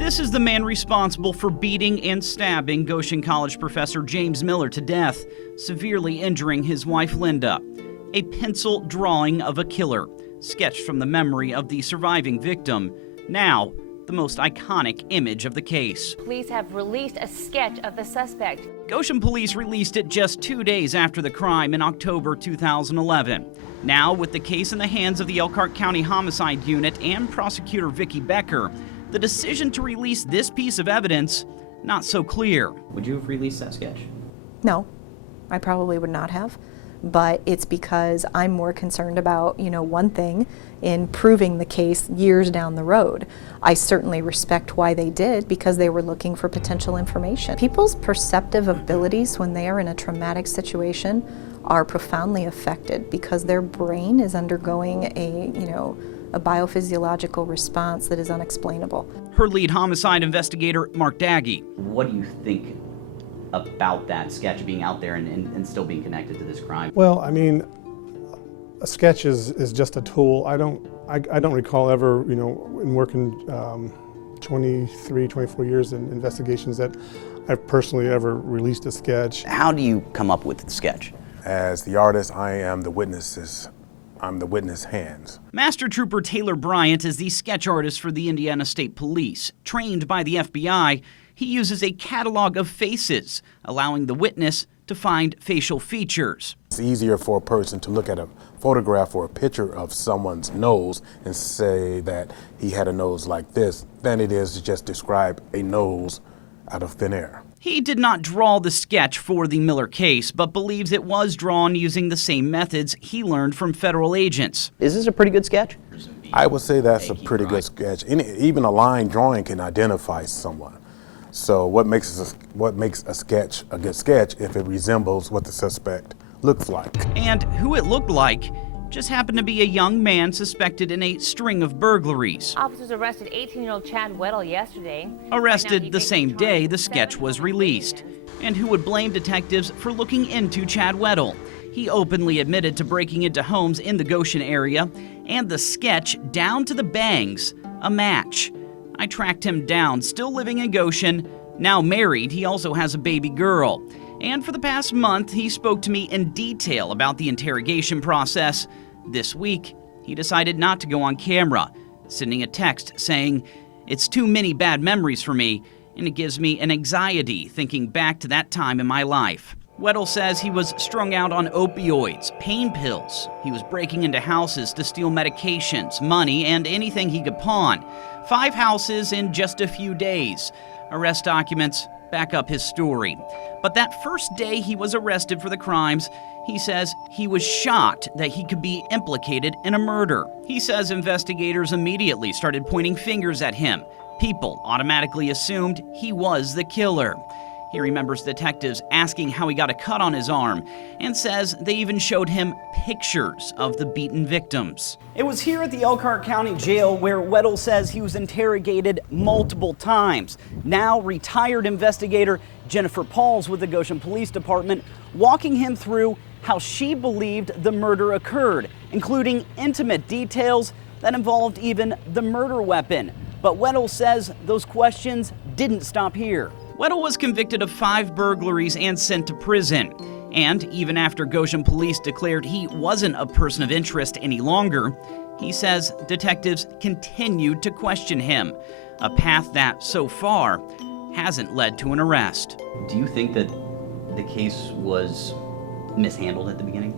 This is the man responsible for beating and stabbing Goshen College professor James Miller to death, severely injuring his wife Linda. A pencil drawing of a killer, sketched from the memory of the surviving victim. Now, the most iconic image of the case. Police have released a sketch of the suspect. Goshen police released it just 2 days after the crime in October 2011. Now, with the case in the hands of the Elkhart County Homicide Unit and prosecutor Vicki Becker, the decision to release this piece of evidence, not so clear. Would you have released that sketch? No, I probably would not have. But it's because I'm more concerned about, one thing in proving the case years down the road. I certainly respect why they did, because they were looking for potential information. People's perceptive abilities when they are in a traumatic situation are profoundly affected because their brain is undergoing a biophysiological response that is unexplainable. Her lead homicide investigator, Mark Daggy. What do you think about that sketch being out there and still being connected to this crime? Well, I mean, a sketch is just a tool. I don't recall ever, in working 23, 24 years in investigations that I've personally ever released a sketch. How do you come up with the sketch? As the artist, I am the witness hands. Master Trooper Taylor Bryant is the sketch artist for the Indiana State Police. Trained by the FBI, he uses a catalog of faces, allowing the witness to find facial features. It's easier for a person to look at a photograph or a picture of someone's nose and say that he had a nose like this than it is to just describe a nose out of thin air. He did not draw the sketch for the Miller case, but believes it was drawn using the same methods he learned from federal agents. Is this a pretty good sketch? I would say that's a pretty good sketch. Even a line drawing can identify someone. So what makes a sketch a good sketch if it resembles what the suspect looks like? And who it looked like just happened to be a young man suspected in a string of burglaries. Officers arrested 18-year-old Chad Weddle yesterday. Arrested the same day the sketch was released. And who would blame detectives for looking into Chad Weddle? He openly admitted to breaking into homes in the Goshen area, and the sketch, down to the bangs, a match. I tracked him down, still living in Goshen, now married. He also has a baby girl. And for the past month, he spoke to me in detail about the interrogation process. This week, he decided not to go on camera, sending a text saying, "It's too many bad memories for me, and it gives me an anxiety thinking back to that time in my life." Weddle says he was strung out on opioids, pain pills. He was breaking into houses to steal medications, money, and anything he could pawn. 5 houses in just a few days. Arrest documents back up his story. But that first day he was arrested for the crimes, he says he was shocked that he could be implicated in a murder. He says investigators immediately started pointing fingers at him. People automatically assumed he was the killer. He remembers detectives asking how he got a cut on his arm, and says they even showed him pictures of the beaten victims. It was here at the Elkhart County Jail where Weddle says he was interrogated multiple times. Now retired investigator Jennifer Pauls with the Goshen Police Department walking him through how she believed the murder occurred, including intimate details that involved even the murder weapon. But Weddle says those questions didn't stop here. Weddle was convicted of 5 burglaries and sent to prison. And even after Goshen police declared he wasn't a person of interest any longer, he says detectives continued to question him, a path that, so far, hasn't led to an arrest. Do you think that the case was mishandled at the beginning?